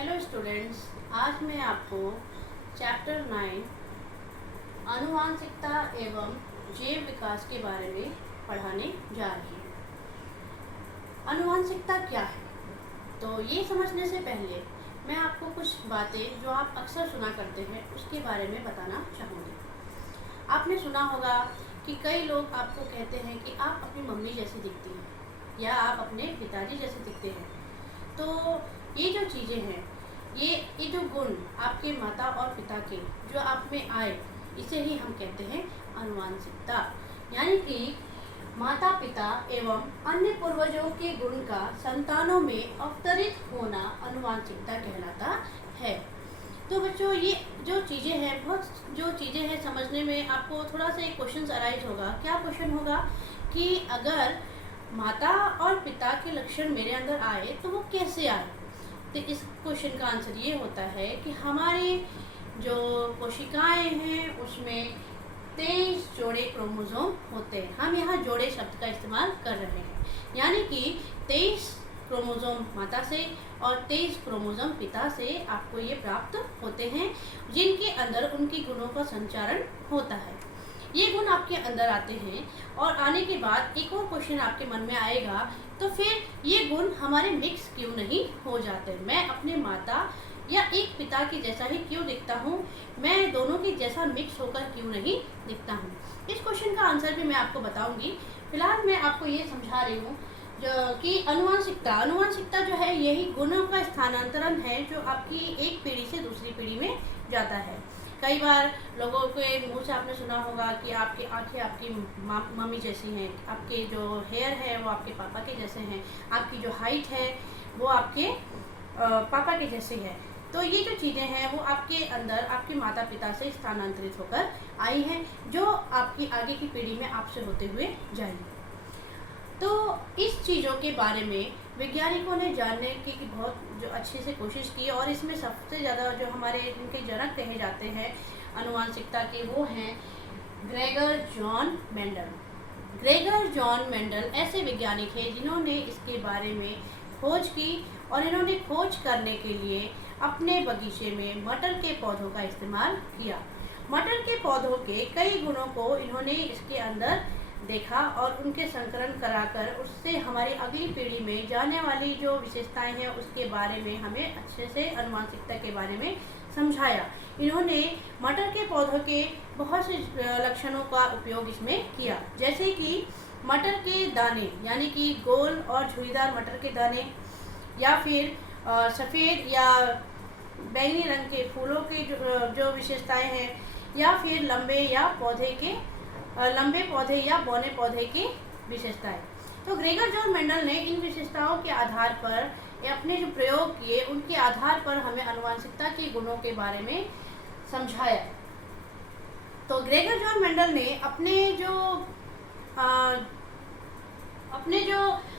Hello students, आज मैं आपको चैप्टर 9 आनुवांशिकता एवं जैव विकास के बारे में पढ़ाने जा रही हूँ। आनुवांशिकता क्या है? तो ये समझने से पहले मैं आपको कुछ बातें जो आप अक्सर सुना करते हैं उसके बारे में बताना चाहूँगी। आपने सुना होगा कि कई लोग आपको कहते हैं कि आप अपनी मम्मी जैसी दिखती हैं या आप अपने पिताजी जैसे दिखते हैं। तो ये जो चीज़ें हैं, ये जो गुण आपके माता और पिता के जो आप में आए, इसे ही हम कहते हैं आनुवांशिकता। यानी कि माता पिता एवं अन्य पूर्वजों के गुण का संतानों में अवतरित होना आनुवांशिकता कहलाता है। तो बच्चों, ये जो चीज़ें हैं समझने में आपको थोड़ा सा एक क्वेश्चन अराइज होगा। क्या क्वेश्चन होगा कि अगर माता और पिता के लक्षण मेरे अंदर आए तो वो कैसे आए? तो इस क्वेश्चन का आंसर ये होता है कि हमारी जो कोशिकाएं हैं उसमें 23 जोड़े क्रोमोसोम होते हैं। हम यहाँ जोड़े शब्द का इस्तेमाल कर रहे हैं, यानी कि 23 क्रोमोसोम माता से और 23 क्रोमोसोम पिता से आपको ये प्राप्त होते हैं, जिनके अंदर उनकी गुणों का संचारण होता है। ये गुण आपके अंदर आते हैं और आने के बाद एक और क्वेश्चन आपके मन में आएगा, तो फिर ये गुण हमारे मिक्स क्यों नहीं हो जाते? मैं अपने माता या एक पिता के जैसा ही क्यों दिखता हूँ? मैं दोनों के जैसा मिक्स होकर क्यों नहीं दिखता हूँ? इस क्वेश्चन का आंसर भी मैं आपको बताऊंगी। फिलहाल मैं आपको ये समझा रही हूँ जो कि अनुवांशिकता जो है, यही गुणों का स्थानांतरण है जो आपकी एक पीढ़ी से दूसरी पीढ़ी में जाता है। कई बार लोगों के मुंह से आपने सुना होगा कि आपकी आंखें आपकी मम्मी जैसी हैं, आपके जो हेयर है वो आपके पापा के जैसे हैं, आपकी जो हाइट है वो आपके पापा के जैसे है। तो ये जो चीज़ें हैं वो आपके अंदर आपके माता पिता से स्थानांतरित होकर आई हैं, जो आपकी आगे की पीढ़ी में आपसे होते हुए जाएंगी। तो इस चीज़ों के बारे में वैज्ञानिकों ने जानने की बहुत जो अच्छे से कोशिश की, और इसमें सबसे ज़्यादा जो हमारे इनके जनक कहे जाते हैं आनुवांशिकता के, वो हैं Gregor John Mendel. Gregor John Mendel ऐसे वैज्ञानिक हैं जिन्होंने इसके बारे में खोज की, और इन्होंने खोज करने के लिए अपने बगीचे में मटर के पौधों का इस्तेमाल किया। मटर के पौधों के कई गुणों को इन्होंने इसके अंदर देखा और उनके संकरण कराकर उससे हमारी अगली पीढ़ी में जाने वाली जो विशेषताएं हैं उसके बारे में हमें अच्छे से आनुवांशिकता के बारे में समझाया। इन्होंने मटर के पौधों के बहुत से लक्षणों का उपयोग इसमें किया, जैसे कि मटर के दाने, यानी कि गोल और झुर्रीदार मटर के दाने, या फिर सफ़ेद या बैंगनी रंग के फूलों की जो विशेषताएं हैं, या फिर लंबे पौधे या बौने पौधे की विशेषताएं। तो ग्रेगर जॉन मेंडल ने इन विशेषताओं के आधार पर अपने जो प्रयोग किए उनके आधार पर हमें आनुवांशिकता के गुणों के बारे में समझाया। तो ग्रेगर जॉन मेंडल ने अपने जो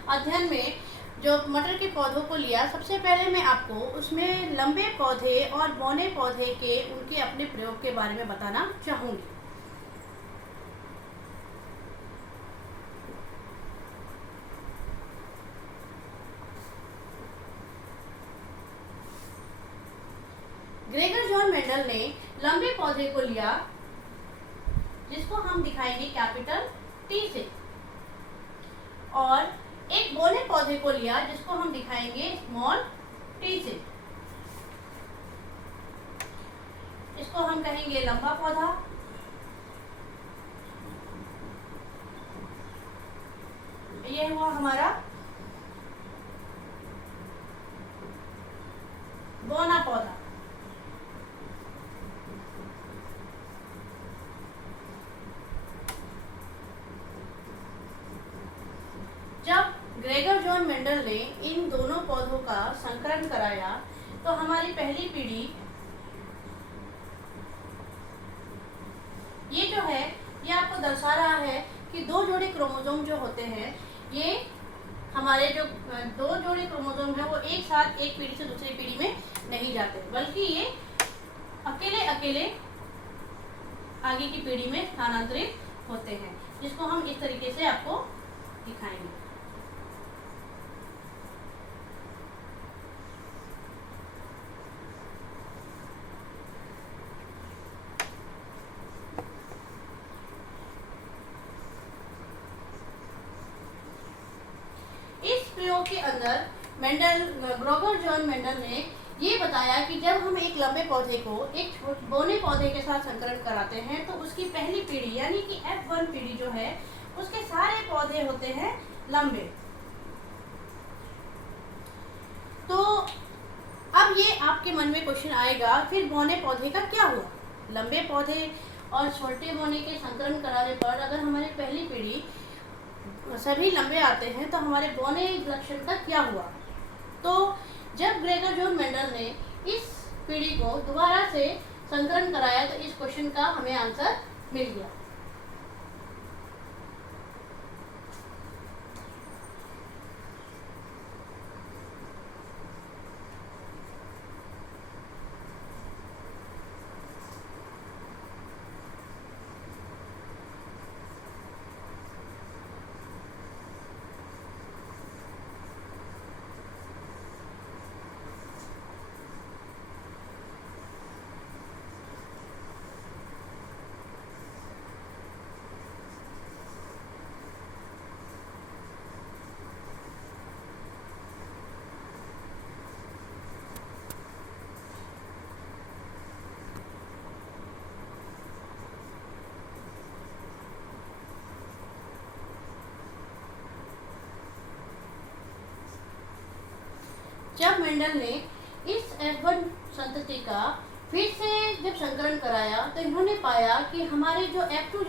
अध्ययन में जो मटर के पौधों को लिया, सबसे पहले मैं आपको उसमें लंबे पौधे और बौने पौधे के उनके अपने प्रयोग के बारे में बताना चाहूँगी। ग्रेगर जॉन मेंडल ने लंबे पौधे को लिया, जिसको हम दिखाएंगे कैपिटल टी से, और एक बौने पौधे को लिया जिसको हम दिखाएंगे स्मॉल टी से। इसको हम कहेंगे लंबा पौधा, ये हुआ हमारा बौना पौधा। जब ग्रेगर जॉन मेंडल ने इन दोनों पौधों का संकरण कराया तो हमारी पहली पीढ़ी ये जो है, ये आपको दर्शा रहा है कि 2 जोड़े क्रोमोसोम जो होते हैं, ये हमारे जो 2 जोड़े क्रोमोसोम है वो एक साथ एक पीढ़ी से दूसरी पीढ़ी में नहीं जाते, बल्कि ये अकेले अकेले आगे की पीढ़ी में स्थानांतरित होते हैं, जिसको हम इस तरीके से आपको दिखाएंगे। प्रयोग के अंदर ग्रोगर जॉन मेंडल ने ये बताया कि जब हम एक लंबे पौधे को एक बौने पौधे के साथ संकरण कराते हैं तो उसकी पहली पीढ़ी यानी कि F1 पीढ़ी जो है उसके सारे पौधे होते हैं लंबे। तो अब ये आपके मन में क्वेश्चन आएगा, फिर बौने पौधे का क्या हुआ? लंबे पौधे और छोटे बौने के संकरण कराने पर अगर हमारी पहली पीढ़ी सभी लंबे आते हैं तो हमारे बौने लक्षण का क्या हुआ? तो जब ग्रेगर जॉन मेंडल ने इस पीढ़ी को दोबारा से संकरण कराया तो इस क्वेश्चन का हमें आंसर मिल गया। जब मेंडल ने इस F1 संतति का फिर से जब संकरण कराया तो इन्होंने पाया कि हमारे जो F2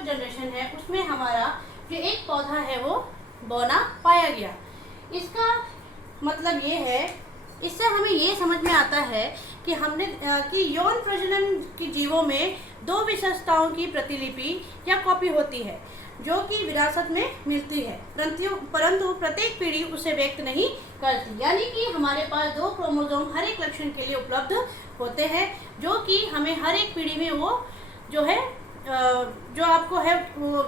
जनरेशन है उसमें हमारा जो एक पौधा है वो बौना पाया गया। इसका मतलब ये है, इससे हमें ये समझ में आता है कि यौन प्रजनन के जीवों में दो विशेषताओं की प्रतिलिपि या कॉपी होती है जो कि विरासत में मिलती है, परंतु प्रत्येक पीढ़ी उसे व्यक्त नहीं करती। यानी कि हमारे पास दो क्रोमोसोम हर एक लक्षण के लिए उपलब्ध होते हैं जो कि हमें हर एक पीढ़ी में वो जो है जो आपको है वो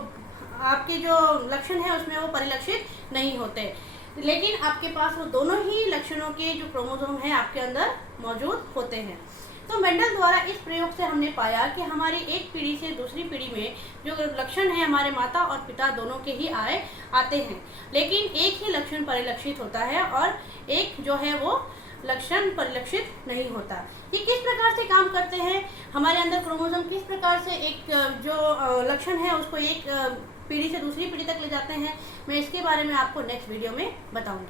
आपके जो लक्षण है उसमें वो परिलक्षित नहीं होते, लेकिन आपके पास वो दोनों ही लक्षणों के जो क्रोमोसोम हैं आपके अंदर मौजूद होते हैं। तो मेंडल द्वारा इस प्रयोग से हमने पाया कि हमारी एक पीढ़ी से दूसरी पीढ़ी में जो लक्षण है हमारे माता और पिता दोनों के ही आते हैं, लेकिन एक ही लक्षण परिलक्षित होता है और एक जो है वो लक्षण परिलक्षित नहीं होता। ये किस प्रकार से काम करते हैं, हमारे अंदर क्रोमोसोम किस प्रकार से एक जो लक्षण है उसको एक पीढ़ी से दूसरी पीढ़ी तक ले जाते हैं, मैं इसके बारे में आपको नेक्स्ट वीडियो में बताऊंगी।